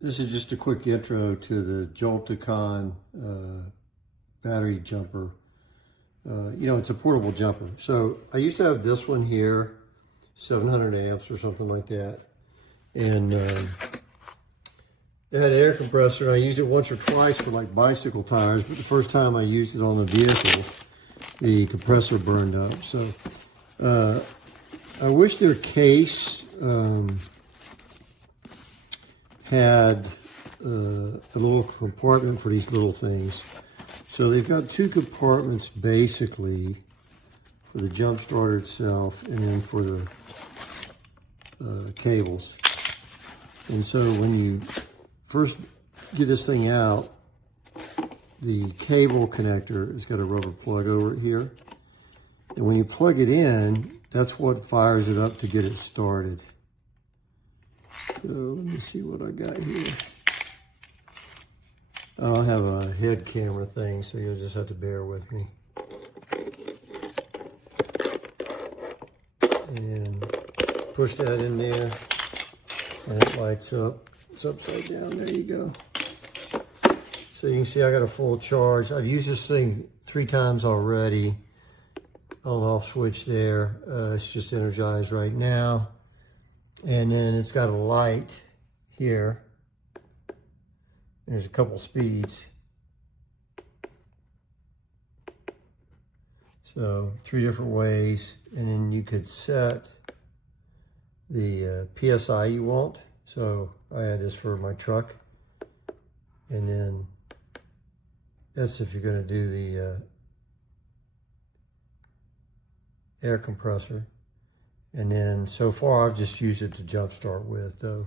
This is just a quick intro to the Joltekon battery jumper. It's a portable jumper. So I used to have this one here, 700 amps or something like that. And it had an air compressor, and I used it once or twice for like bicycle tires, but the first time I used it on the vehicle, the compressor burned up. So I wish their case had a little compartment for these little things. So they've got two compartments basically for the jump starter itself and then for the cables. And so when you first get this thing out, the cable connector has got a rubber plug over it here. And when you plug it in, that's what fires it up to get it started. So let me see what I got here. I don't have a head camera thing, so you'll just have to bear with me. And push that in there, and it lights up. It's upside down, there you go. So you can see I got a full charge. I've used this thing 3 times already. On off switch there. It's just energized right now. And then it's got a light here. There's a couple speeds. So 3 different ways. And then you could set the PSI you want. So I had this for my truck. And then that's if you're going to do the air compressor. And then so far I've just used it to jump start with though.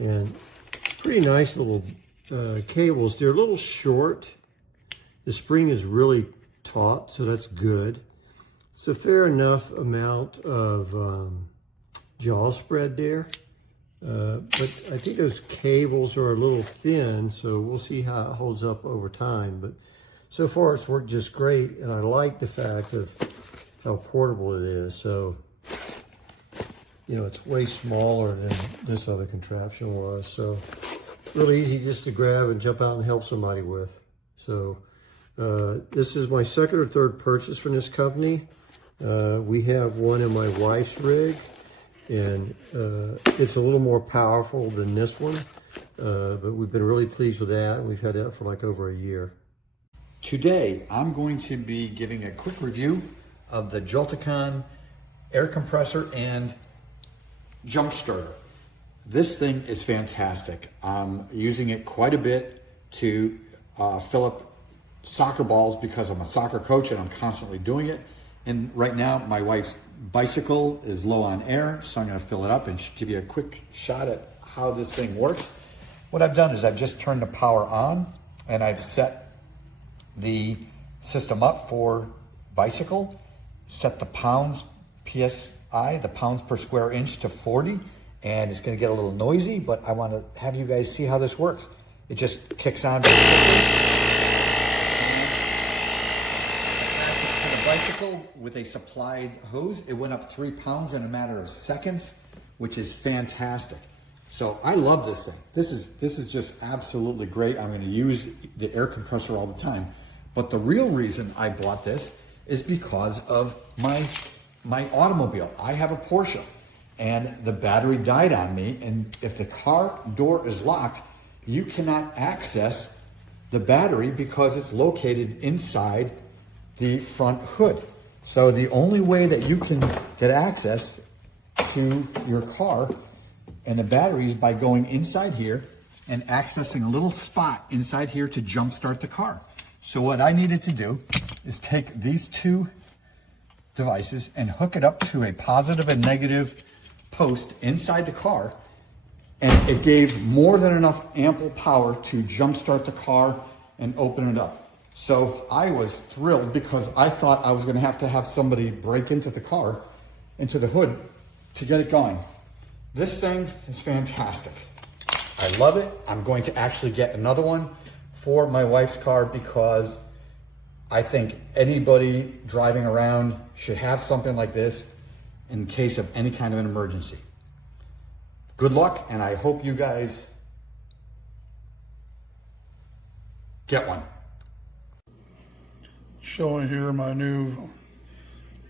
And pretty nice little cables. They're a little short. The spring is really taut, so that's good. It's a fair enough amount of jaw spread there. But I think those cables are a little thin, so we'll see how it holds up over time. But so far it's worked just great, and I like the fact of how portable it is. So, it's way smaller than this other contraption was. So really easy just to grab and jump out and help somebody with. So this is my second or third purchase from this company. We have one in my wife's rig, and it's a little more powerful than this one. But we've been really pleased with that, and we've had that for like over a year. Today, I'm going to be giving a quick review of the Joltekon air compressor and jump starter. This thing is fantastic. I'm using it quite a bit to fill up soccer balls because I'm a soccer coach and I'm constantly doing it. And right now, my wife's bicycle is low on air, so I'm gonna fill it up and give you a quick shot at how this thing works. What I've done is I've just turned the power on and I've set the system up for bicycle, set the pounds PSI, the pounds per square inch, to 40, and it's going to get a little noisy, but I want to have you guys see how this works. It just kicks on very quickly. Attaches to the bicycle with a supplied hose. It went up 3 pounds in a matter of seconds, which is fantastic. So I love this thing. This is just absolutely great. I'm going to use the air compressor all the time. But the real reason I bought this is because of my automobile. I have a Porsche, and the battery died on me, and if the car door is locked, you cannot access the battery because it's located inside the front hood. So the only way that you can get access to your car and the battery is by going inside here and accessing a little spot inside here to jump start the car. So what I needed to do is take these 2 devices and hook it up to a positive and negative post inside the car, and it gave more than enough ample power to jumpstart the car and open it up. So I was thrilled because I thought I was going to have somebody break into the car, into the hood, to get it going. This thing is fantastic. I love it. I'm going to actually get another one for my wife's car because I think anybody driving around should have something like this in case of any kind of an emergency. Good luck, and I hope you guys get one. Showing here my new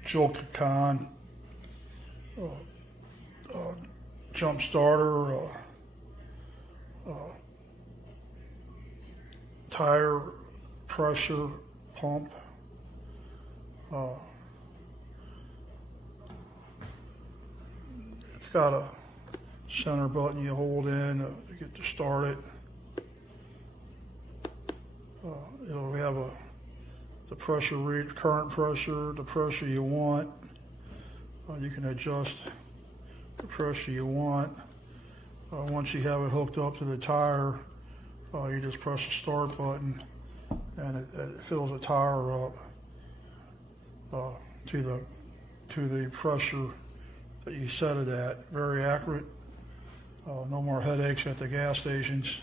Joltekon jump starter, tire pressure pump. It's got a center button you hold in to get to start it. It'll have the pressure read, current pressure, the pressure you want. You can adjust the pressure you want. Once you have it hooked up to the tire, you just press the start button, and it fills the tire up to the pressure that you set it at. Very accurate. No more headaches at the gas stations.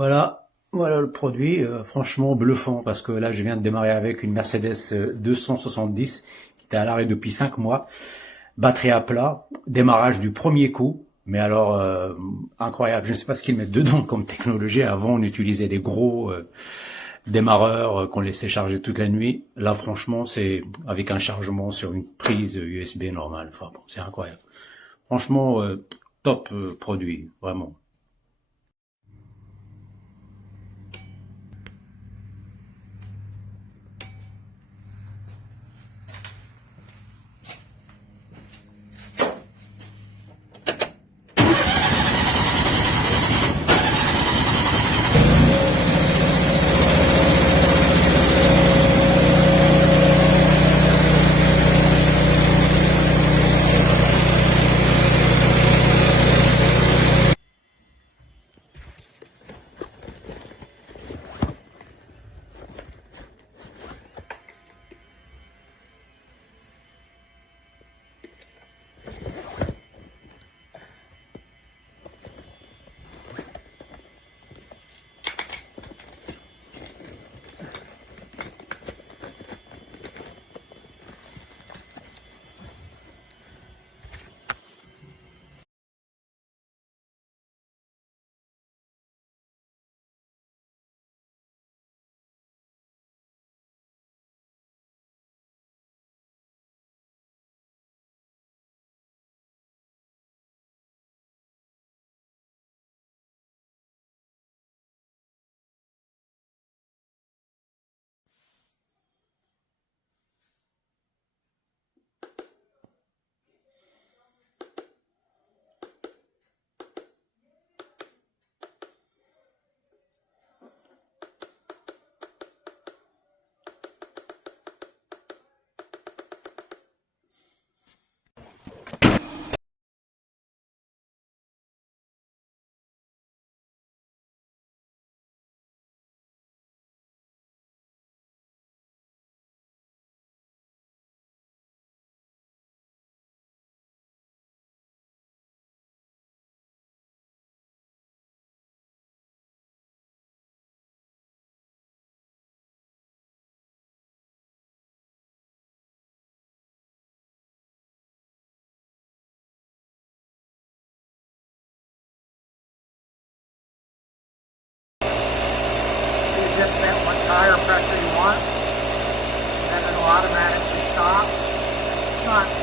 Voilà le produit, franchement bluffant parce que là je viens de démarrer avec une Mercedes 270 qui était à l'arrêt depuis 5 mois, batterie à plat, démarrage du premier coup, mais alors incroyable, je ne sais pas ce qu'ils mettent dedans comme technologie. Avant on utilisait des gros démarreurs qu'on laissait charger toute la nuit. Là franchement c'est avec un chargement sur une prise USB normale, enfin bon, c'est incroyable. Franchement top produit, vraiment. So you just set what tire pressure you want, and then it'll automatically stop. It's not